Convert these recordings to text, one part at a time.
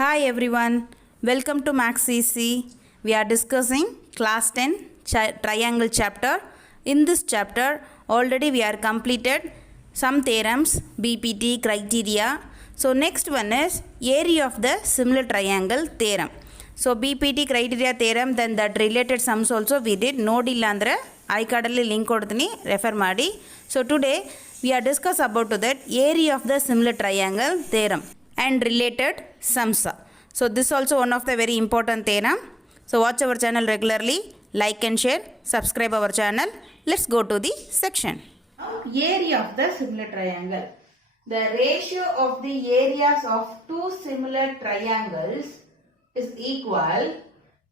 Hi everyone, welcome to Max CC. We are discussing class 10 triangle chapter. In this chapter, already we are completed some theorems, BPT criteria. So next one is area of the similar triangle theorem. So BPT criteria theorem, then that related sums also we did. Nodi illandre iCardalli link kodutini refer ಮಾಡಿ. So today we are discuss about that area of the similar triangle theorem and related sums. So this also one of the very important theorem. So watch our channel regularly, like and share, subscribe our channel. Let's go to the section. Area of the similar triangle. The ratio of the areas of two similar triangles is equal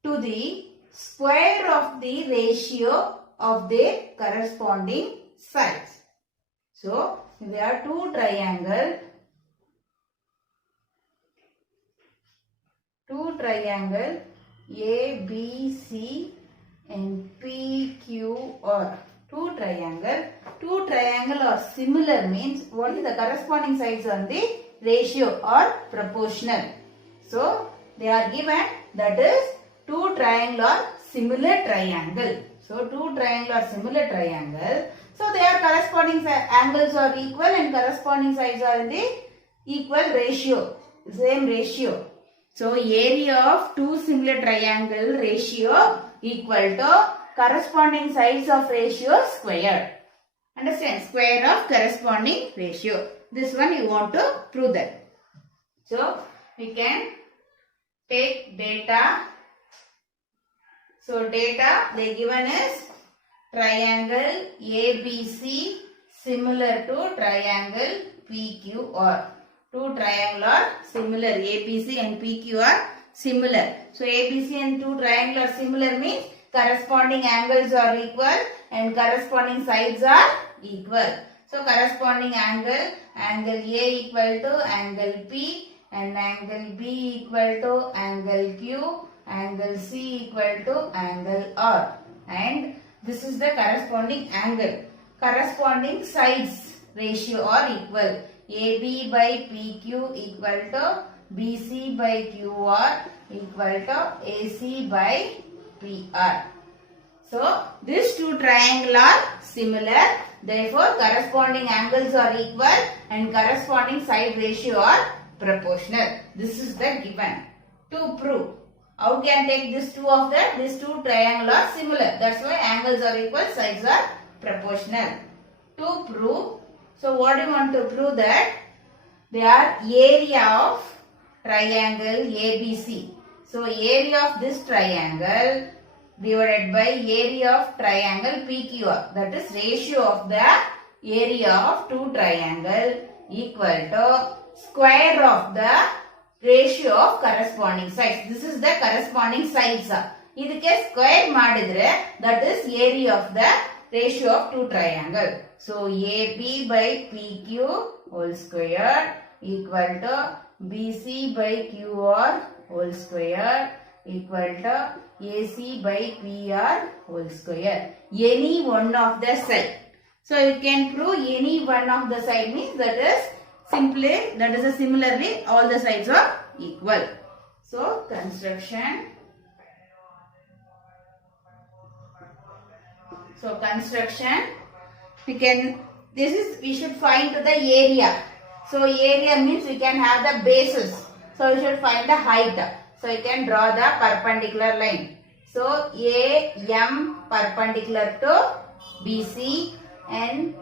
to the square of the ratio of their corresponding sides. So there are two triangles ABC and PQR. Two triangle are similar means what is the corresponding sides on the ratio or proportional. So they are given, that is two triangle are similar triangle. So two triangle are similar triangle. So their corresponding angles are equal and corresponding sides are in the equal ratio, same ratio. So area of two similar triangle ratio equal to corresponding sides of ratio squared. Understand? Square of corresponding ratio. This one you want to prove that. So we can take data. So data they given is triangle ABC similar to triangle PQR. Two triangle are similar. ABC and PQ are similar. So ABC and two triangle are similar means corresponding angles are equal and corresponding sides are equal. So corresponding angle A equal to angle P and angle B equal to angle Q, angle C equal to angle R, and this is the corresponding angle. Corresponding sides ratio are equal. AB by PQ equal to BC by QR equal to AC by PR. So these two triangles are similar. Therefore corresponding angles are equal and corresponding side ratio are proportional. This is the given. To prove, how can take this two of that? These two triangles are similar. That's why angles are equal, sides are proportional. To prove, so what do you want to prove? That they are area of triangle ABC. So area of this triangle divided by area of triangle PQR, that is ratio of the area of two triangle equal to square of the ratio of corresponding sides. This is the corresponding sides. ಇದಕ್ಕೆ square ಮಾಡಿದ್ರೆ that is area of the ratio of two triangle. So AB by PQ whole square equal to BC by QR whole square equal to AC by PR whole square. Any one of the side. So you can prove any one of the side means that is simply, that is a similarly all the sides are equal. So construction. So construction, we should find the area. So area means we can have the bases. So we should find the height. So you can draw the perpendicular line. So AM perpendicular to BC and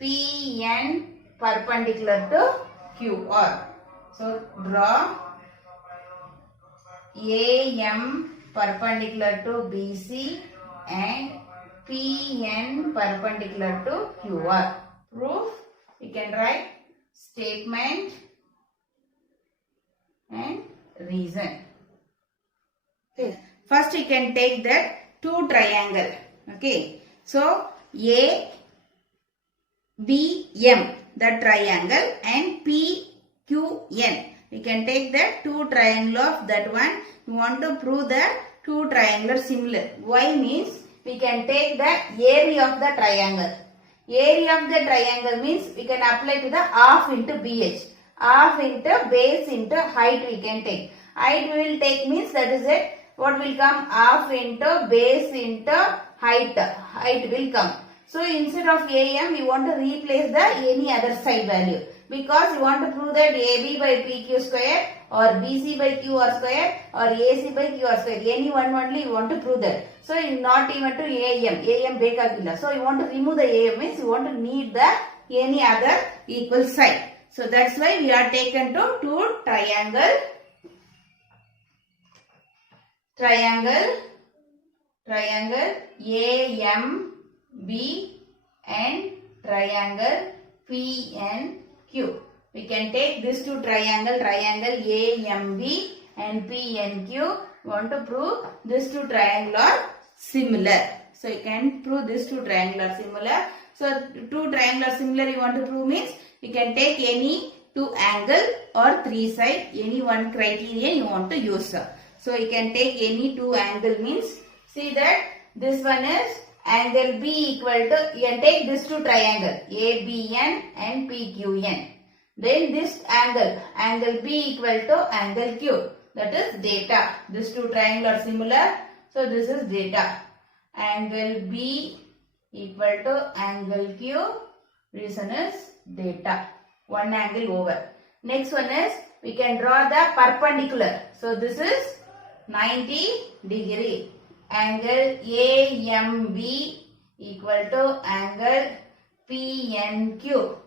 PN perpendicular to QR. So draw AM perpendicular to BC and PN perpendicular to QR. Proof, we can write statement and reason. Okay. First we can take that two triangle. Okay. So ABM, that triangle, and PQN. We can take that two triangle of that one. We want to prove that two triangles similar. Why means we can take the area of the triangle. Area of the triangle means we can apply to the half into BH. half into base into height we can take. Height we will take means that is it. What will come? Half into base into height. Height will come. So instead of AM we want to replace the any other side value. Because we want to prove that AB by PQ square or BC by QR square or AC by QR square. Any one only we want to prove that. So not even to AM. AM bekagilla. So you want to remove the AM means you want to need the any other equal side. So that's why we are taken to two triangle AMB and triangle PNQ. We can take this two triangle AMB and PNQ. We want to prove these two triangle are similar. So you can prove these two triangle are similar. So two triangle are similar you want to prove means you can take any two angle or three side, any one criterion you want to use. So you can take any two angle means, see that this one is angle B equal to, you can take this two triangle ABN and PQN. Then this angle B equal to angle Q. That is theta. These two triangle are similar. So this is theta. Angle B equal to angle Q. Reason is theta. One angle over. Next one is we can draw the perpendicular. So this is 90 degree. Angle AMB equal to angle PNQ.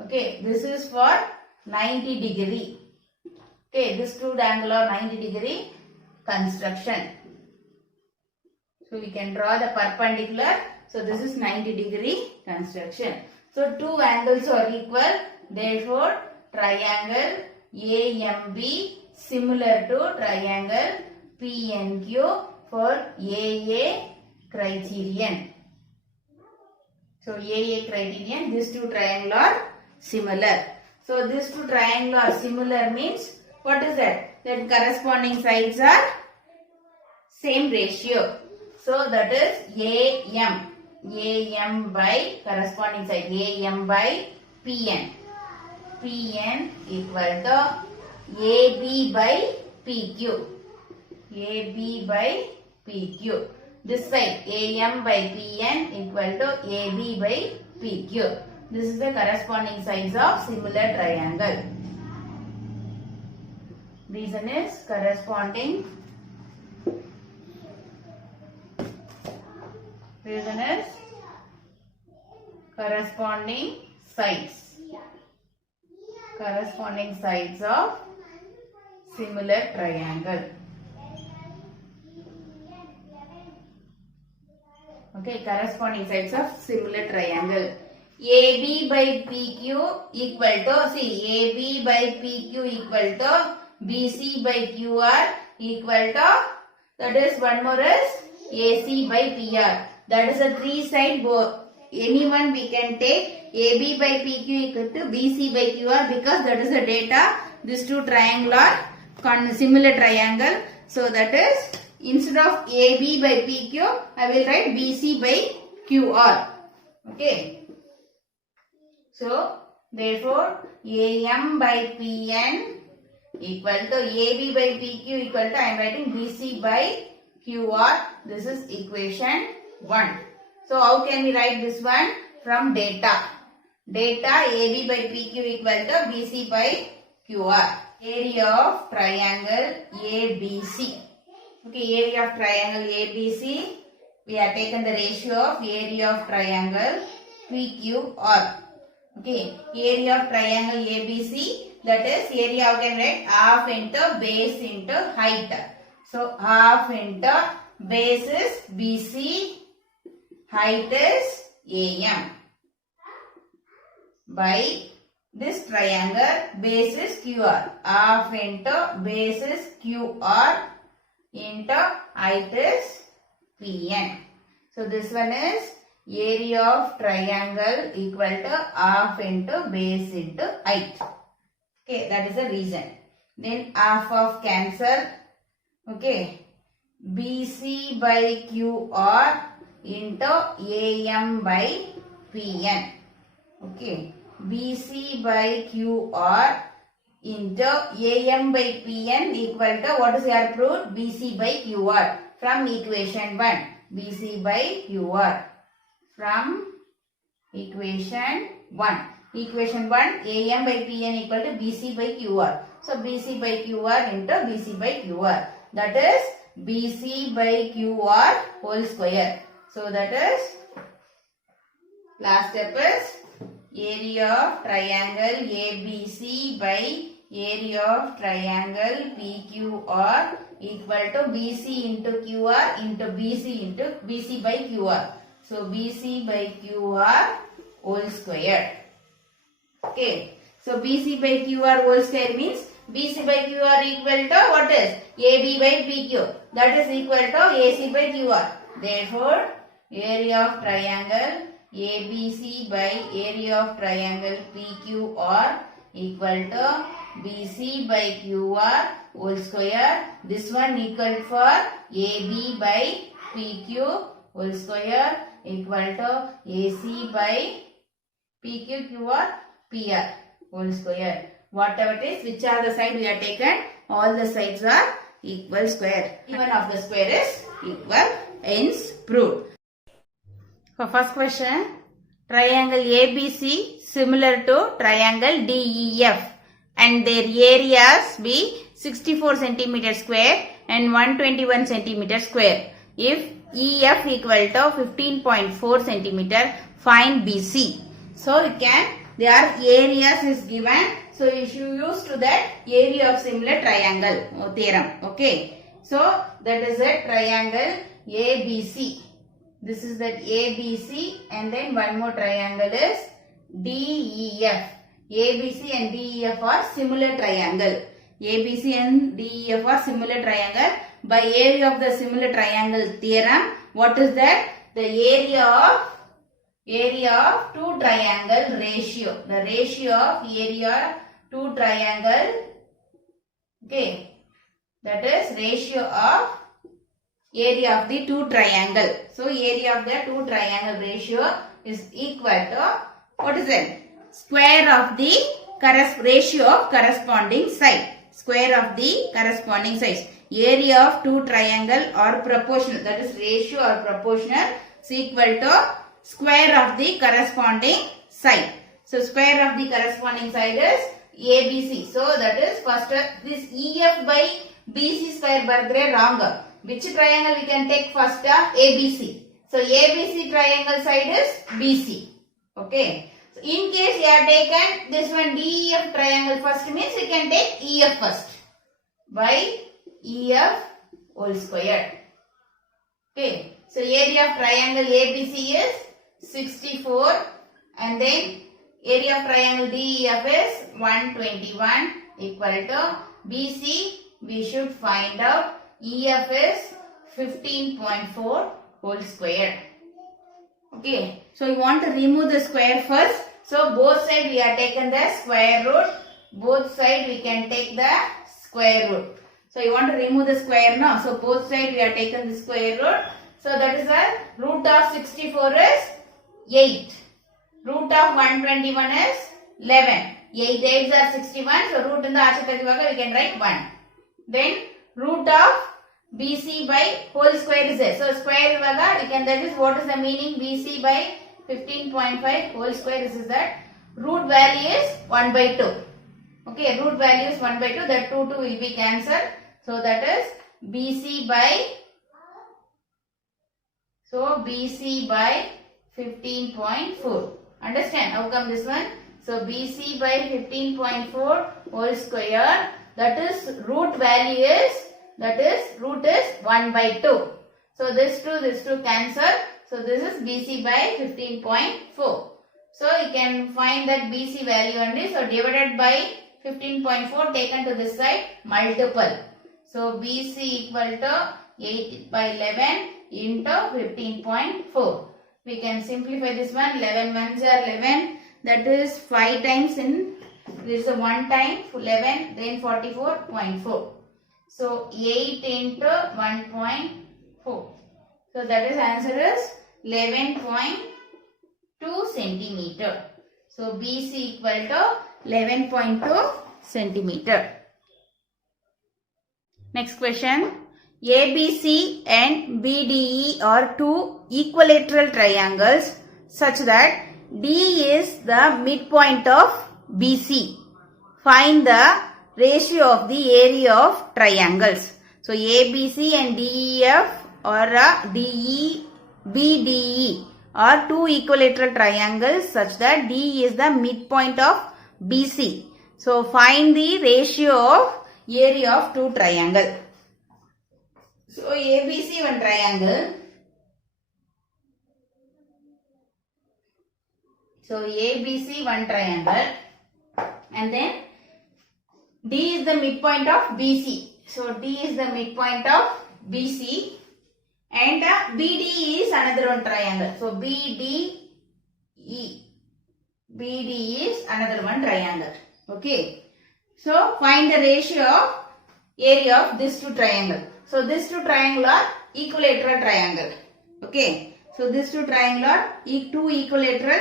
Okay, this is for 90 degree. Okay, this two angle are 90 degree construction. So we can draw the perpendicular. So this is 90 degree construction. So two angles are equal. Therefore, triangle AMB similar to triangle PNQ for AA criterion. So AA criterion, these two triangle are similar. So these two triangle are similar means what is that? That corresponding sides are same ratio. So that is AM. AM by corresponding side. AM by PN. PN equal to AB by PQ. AB by PQ. This side AM by PN equal to AB by PQ. This is the corresponding sides of similar triangle. Reason is corresponding. Reason is corresponding sides. Corresponding sides of similar triangle. Okay, corresponding sides of similar triangle. AB by PQ equal to, see, AB by PQ equal to BC by QR equal to, that is one more is AC by PR. That is a three side both. Anyone we can take AB by PQ equal to BC by QR because that is the data. These two triangle are similar triangle. So that is instead of AB by PQ, I will write BC by QR. Okay. So therefore AM by PN equal to AB by PQ equal to, I am writing BC by QR. This is equation 1. So how can we write this one? From data. Data AB by PQ equal to BC by QR. Area of triangle ABC. Okay, area of triangle ABC. We have taken the ratio of area of triangle PQR. Okay, area of triangle ABC, that is area how can write half into base into height. So half into base is BC, height is AM. By this triangle base is QR. Half into base is QR into height is PN. So this one is area of triangle equal to half into base into height. Okay, that is the reason. Then half of cancel. Okay, BC by QR into AM by PN. Okay, BC by QR into AM by PN equal to, what is your proof? BC by QR from equation 1. BC by QR from equation 1. Equation 1, AM by PN equal to BC by QR. So BC by QR into BC by QR. That is BC by QR whole square. So that is, last step is area of triangle ABC by area of triangle PQR equal to BC into QR into BC by QR. So BC by QR whole square. Okay. So BC by QR whole square means BC by QR equal to what is? AB by PQ. That is equal to AC by QR. Therefore, area of triangle ABC by area of triangle PQR equal to BC by QR whole square. This one equal for AB by PQ whole square equal to AC by PQ, QR, PR whole square. Whatever it is, which are the side we have taken, all the sides are equal square. Even of the square is equal, hence proved. For first question, triangle ABC similar to triangle DEF and their areas be 64 centimeter square and 121 centimeter square. If EF equal to 15.4 centimeter, find BC. So you can, their areas is given. So you should use to that area of similar triangle theorem. Okay. So that is a triangle ABC. This is that ABC and then one more triangle is DEF. ABC and DEF are similar triangle. ABC and DEF are similar triangle. By area of the similar triangle theorem, what is that? The area of two triangle ratio. The ratio of area two triangle. Okay. That is ratio of area of the two triangle. So area of the two triangle ratio is equal to, what is it? Square of the ratio of corresponding side. Square of the corresponding sides. Area of two triangle are proportional. That is ratio or proportional is equal to square of the corresponding side. So square of the corresponding side is ABC. So that is first this EF by BC square birthday wrong. Which triangle we can take first? ABC. So ABC triangle side is BC. Okay. So in case you have taken this one DEF triangle first means you can take EF first by EF whole square. Okay. So area of triangle ABC is 64 and then area of triangle DEF is 121 equal to BC. We should find out EF is 15.4 whole square. Okay. So you want to remove the square first. So both sides we have taken the square root. Both sides we can take the square root. So you want to remove the square now. So both sides we have taken the square root. So that is a root of 64 is 8. Root of 121 is 11. 8 8s are 61. So root in the Achatakivaga we can write 1. Then root of BC by whole square is there. So square vaga we can, that is what is the meaning BC by 15.5 whole square is that root value is 1 by 2. Okay, root value is 1 by 2. That 2 will be cancelled. So that is BC by, so BC by 15.4. Understand? How come this one? So BC by 15.4 whole square, that is root value is, that is root is 1 by 2. So this 2 cancel. So this is BC by 15.4. So you can find that BC value only. So divided by 15.4 taken to this side, multiple. So BC equal to 8 by 11 into 15.4. We can simplify this one. 11 ones are 11. That is 5 times in, this is a 1 time 11, then 44.4. So 8 into 1.4. So that is answer is 11.2 centimeter. So BC equal to 11.2 centimeter. Next question. ABC and BDE are two equilateral triangles such that D is the midpoint of BC. Find the ratio of the area of triangles. So ABC and DEF or BDE are two equilateral triangles such that D is the midpoint of BC. So find the ratio of area of two triangles. So ABC one triangle. So ABC one triangle, and then D is the midpoint of BC. So D is the midpoint of BC, and BD is another one triangle. So BD is another one triangle. Okay. So find the ratio of area of these two triangles. So these two triangles are equilateral triangle. Okay. So these two triangles are two equilateral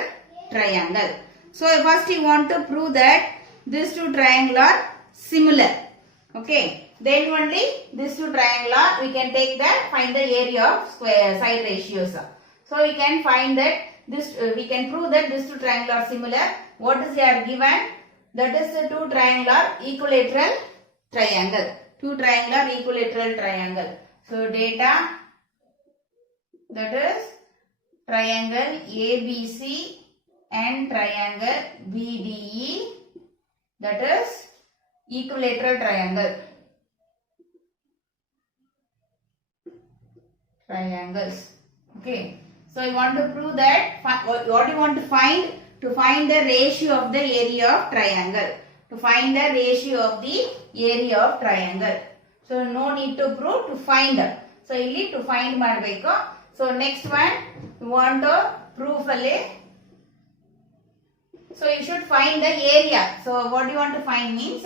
triangle. So first you want to prove that these two triangles are similar. Okay. Then only these two triangles are, we can take that, find the area of square side ratios. So we can find that this, we can prove that these two triangles are similar. What is here given? That is the two triangles are equilateral triangle. Two triangles are equilateral triangle. So data, that is triangle ABC and triangle BDE, that is equilateral triangle. Triangles. Okay. So I want to prove that, what do you want to find? To find the ratio of the area of triangle. To find the ratio of the area of triangle. So no need to prove, to find. So ಇಲ್ಲಿ to find ಮಾಡಬೇಕು. So next one, you want to proof ಅಲ್ಲಿ. So you should find the area. So what do you want to find means,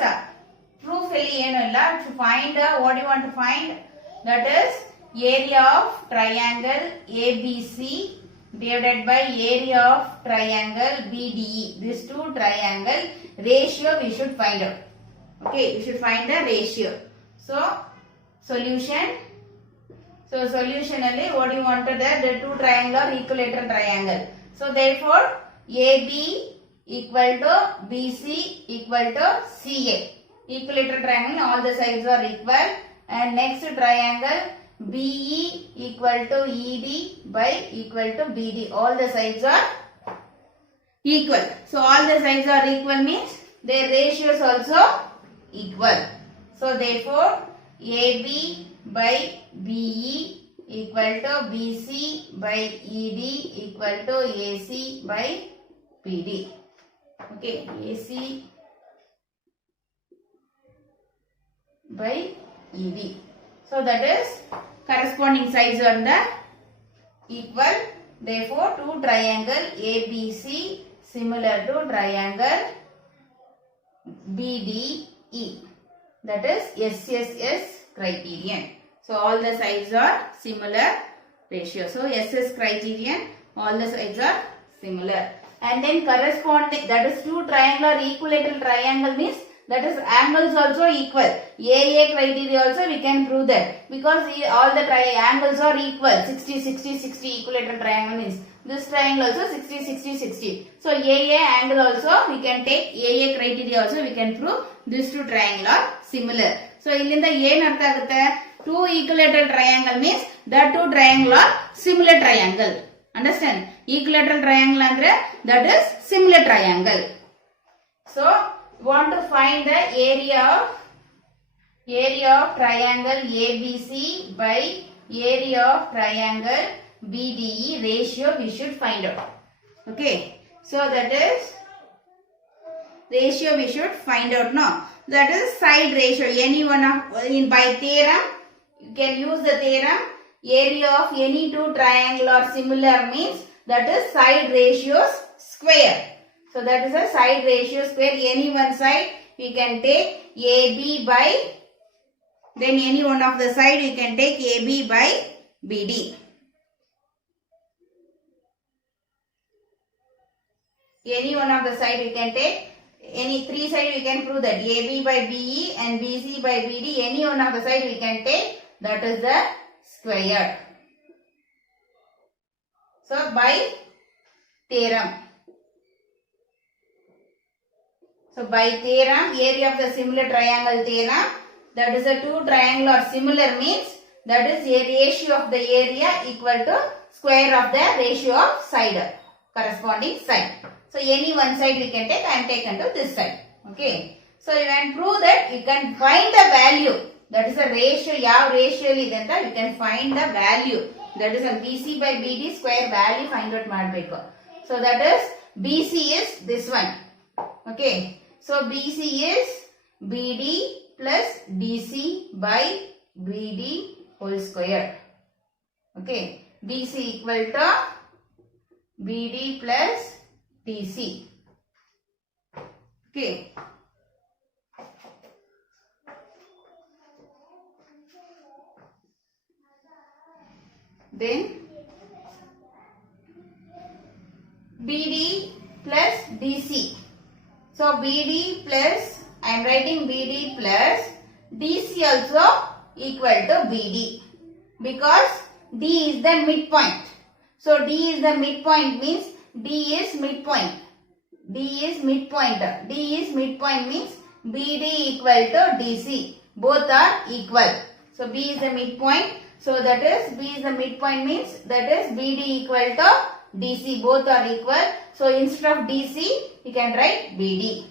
proof ಅಲ್ಲಿ ಏನು ಇಲ್ಲ, to find what do you want to find? That is area of triangle ABC divided by area of triangle BDE. These two triangle ratio we should find out. Okay, we should find the ratio. So solution. So solution alli what do you want to there? The two triangle are equilateral triangle. So therefore AB equal to BC equal to CA. Equilateral triangle, all the sides are equal. And next triangle BE equal to ED by equal to BD. All the sides are equal. So all the sides are equal means their ratios also equal. So therefore AB by BE equal to BC by ED equal to AC by BD. Okay, AC by ED. So that is corresponding sides are the equal. Therefore two triangle ABC similar to triangle BDE. That is SSS criterion. So all the sides are similar ratio. So SS criterion, all the sides are similar. And then corresponding, that is two triangle or equilateral triangle means that is angles also equal. AA criteria also we can prove that, because all the angles are equal. 60, 60, 60 equilateral triangle means this triangle also 60, 60, 60. So AA angle also we can take, AA criteria also we can prove these two triangle are similar. So illinda ಏನು ಅರ್ಥ ಆಗುತ್ತೆ? Two equilateral triangle means the two triangle are similar triangle. Understand? Equilateral triangle andre that is similar triangle. So want to find the area of triangle ABC by area of triangle BDE ratio we should find out. Okay. So that is ratio we should find out now. That is side ratio. Any one of, by theorem, you can use the theorem. Area of any two triangle or similar means that is side ratios square. So that is a side ratio square. Any one side we can take AB by, then any one of the side we can take AB by BD. Any one of the side we can take. Any three side we can prove that AB by BE and BC by BD. Any one of the side we can take. That is the square. So by theorem. So by theorem, area of the similar triangle theorem, that is the two triangle are similar means that is a ratio of the area equal to square of the ratio of side, corresponding side. So any one side we can take, I am taken to this side. Okay. So you can prove that you can find the value. That is the ratio, yav ratio identa you can find the value. That is a BC by BD square value find out madbeku. So that is BC is this one. Okay. So BC is BD plus DC by BD whole square. Okay. BC equal to BD plus DC. Okay. Then BD plus DC. So BD plus, I am writing BD plus DC also equal to BD because D is the midpoint. So D is the midpoint means D is midpoint. D is midpoint. D is midpoint means BD equal to DC. Both are equal. So B is the midpoint. So that is B is the midpoint means that is BD equal to DC. Both are equal. So instead of DC, you can write BD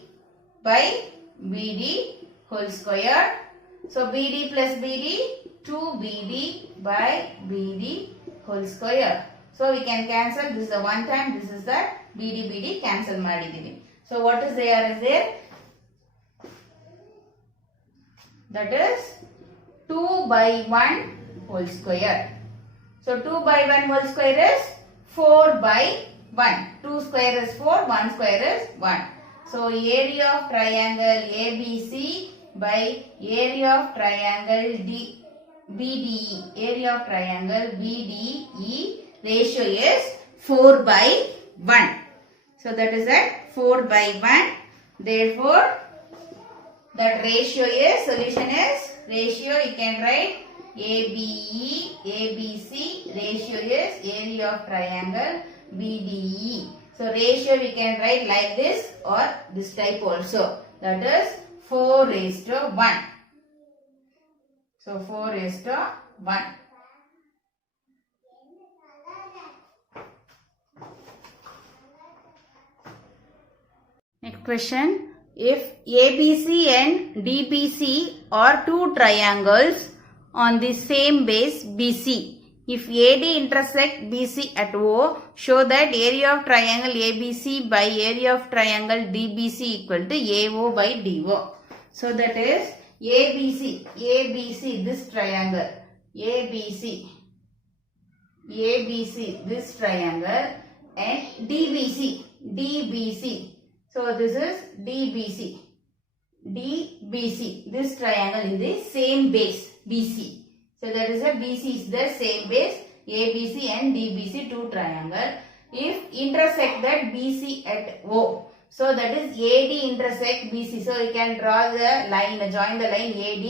by BD whole square. So BD plus BD 2BD by BD whole square. So we can cancel. This is the one time. This is the BD cancel ಮಾಡಿದೀವಿ. So what is there is there? That is 2 by 1 whole square. So 2 by 1 whole square is 4 by 1. 2 square is 4, 1 square is 1. So area of triangle ABC by area of triangle BDE. Area of triangle BDE ratio is 4 by 1. So that is at 4 by 1. Therefore, that ratio is, solution is, ratio you can write ABE, ABC, ratio is area of triangle BDE. So ratio we can write like this or this type also. That is 4:1. So 4:1. Next question. If ABC and DBC are two triangles on the same base BC, if AD intersect BC at O, show that area of triangle ABC by area of triangle DBC equal to AO by DO. So that is ABC, this triangle, ABC, this triangle, and DBC. So this is DBC, this triangle is the same base BC. So that is a BC is the same base, ABC and DBC two triangle. If intersect that BC at O, so that is AD intersect BC. So you can draw the line, join the line AD,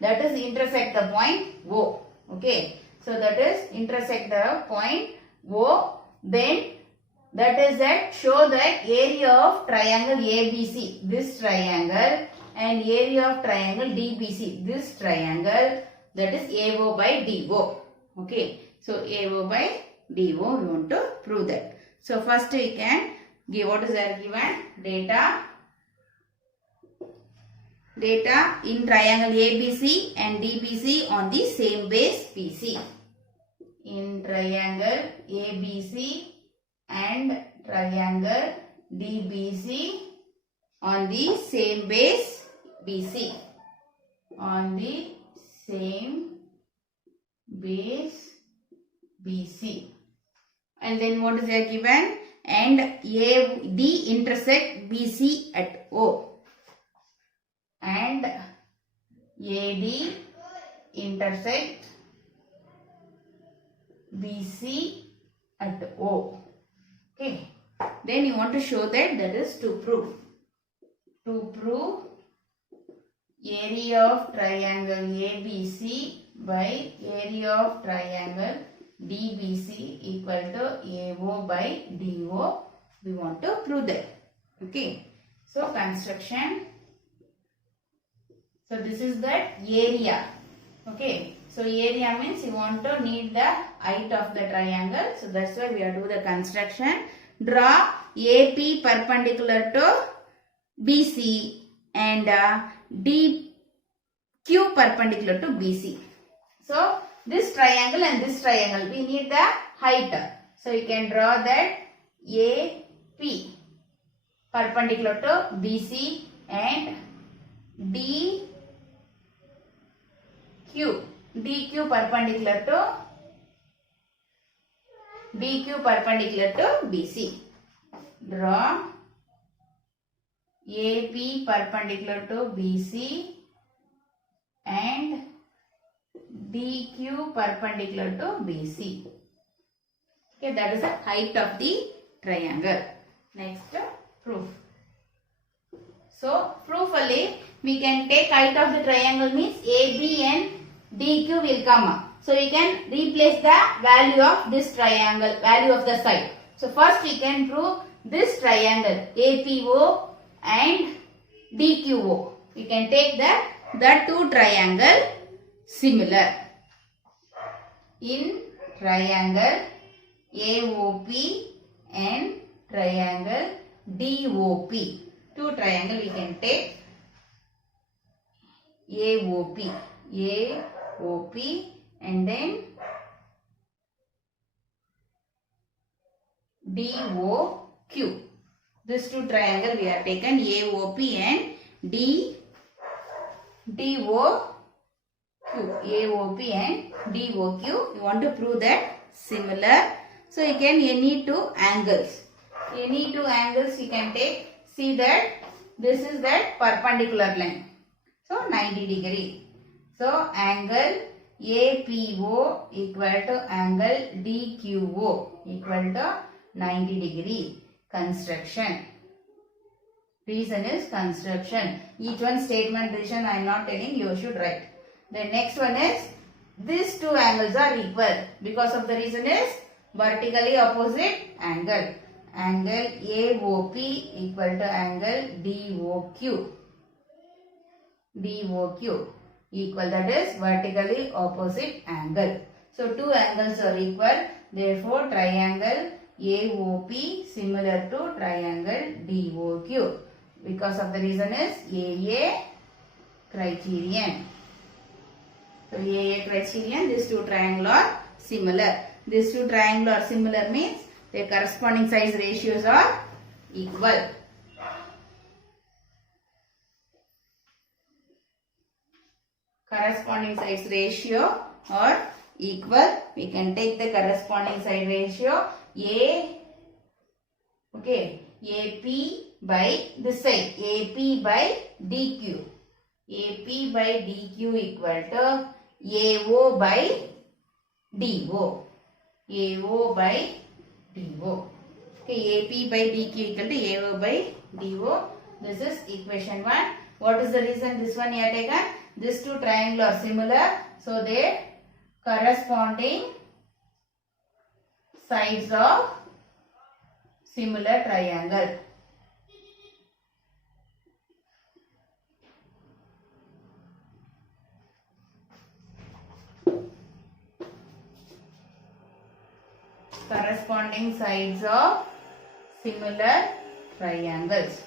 that is intersect the point O. Okay. So that is intersect the point O. Then that is that show that area of triangle ABC, this triangle, and area of triangle DBC, this triangle, that is AO by DO. Okay. So AO by DO, we want to prove that. So first we can give what is there given? Data in triangle ABC and DBC on the same base BC. In triangle ABC and triangle DBC on the same base BC. On the same base BC. And then what is there given? And AD intersect BC at O. And AD intersect BC at O. Okay. Then you want to show that is to prove. To prove area of triangle ABC by area of triangle DBC equal to AO by DO. We want to prove that. Okay. So construction. So this is that area. Okay. So area means you want to need the height of the triangle. So that's why we are doing the construction. Draw AP perpendicular to BC and DQ perpendicular to BC. So this triangle and this triangle, we need the height. So you can draw that AP perpendicular to BC and DQ perpendicular to BC. Draw AP perpendicular to BC and DQ perpendicular to BC. Okay, that is the height of the triangle. Next, proof. So, proofly, we can take height of the triangle means AB and DQ will come up. So, we can replace the value of this triangle, value of the side. So, first we can prove this triangle APO and DQO. We can take the two triangle similar. In triangle AOP and triangle DOP. Two triangle we can take AOP and then DOQ. This two triangle we have taken AOP and DOQ. AOP and DOQ. You want to prove that similar. So you can any two angles. Any two angles you can take. See that this is that perpendicular line. So 90 degree. So angle APO equal to angle DQO equal to 90 degree. Construction. Reason is construction. Each one statement reason I am not telling, you should write. The next one is these two angles are equal. Because of the reason is vertically opposite angle. Angle AOP equal to angle DOQ. DOQ equal, that is vertically opposite angle. So two angles are equal. Therefore triangle AOP similar to triangle DOQ. Because of the reason is AA criterion. So AA criterion, these two triangles are similar. These two triangles are similar means their corresponding size ratios are equal. Corresponding size ratio are equal. We can take the corresponding size ratio AP by this side, AP by DQ. AP by DQ equal to AO by DO. AO by DO. Okay, AP by DQ equal to AO by DO. This is equation 1. What is the reason this one you have taken? These two triangles are similar. So, their corresponding sides of similar triangle. Corresponding sides of similar triangles.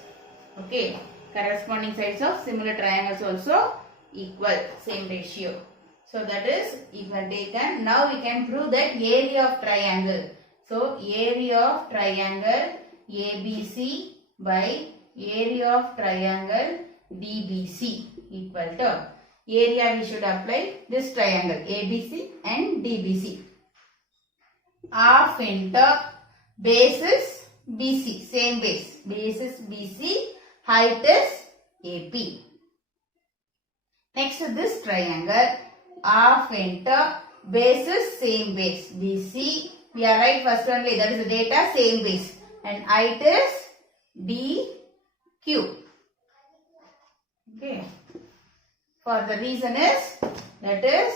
Okay. Corresponding sides of similar triangles also equal, same ratio. So that is even taken. Now we can prove that area of triangle. So area of triangle ABC by area of triangle DBC equal to area, we should apply this triangle ABC and DBC. Half into base is BC, same base. Base is BC, height is AP. Next to this triangle, half into base is same base. BC, we are right first only, that is the data, same base. and height is dq. Okay. For the reason is, that is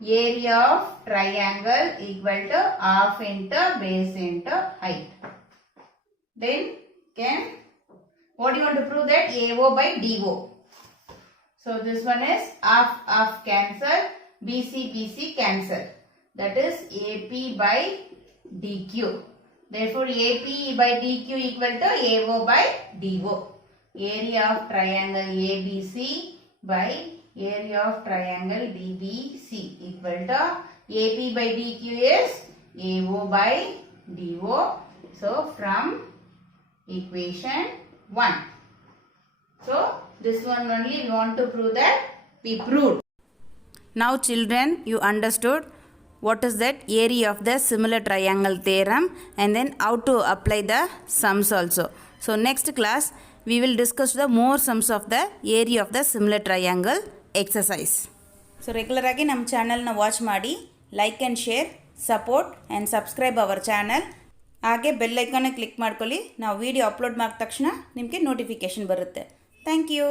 area of triangle equal to half into base into height. Then what do you want to prove? That AO by DO. So this one is half cancel, BC cancel. That is AP by DQ. Therefore AP by DQ equal to AO by DO. Area of triangle ABC by area of triangle DBC equal to AP by DQ is AO by DO. So from equation 1. So this one only we want to prove that we proved. Now children, you understood what is that area of the similar triangle theorem and then how to apply the sums also. So next class we will discuss the more sums of the area of the similar triangle exercise. So regular ಆಗಿ ನಮ್ಮ channel ನ watch ಮಾಡಿ, like and share, support and subscribe our channel. ಹಾಗೆ bell icon click ಮಾಡ್ಕೊಳ್ಳಿ. ನಾವು video upload ಮಾಡಿದ ತಕ್ಷಣ ನಿಮಗೆ ನೋಟಿಫಿಕೇಶನ್ ಬರುತ್ತೆ. Thank you.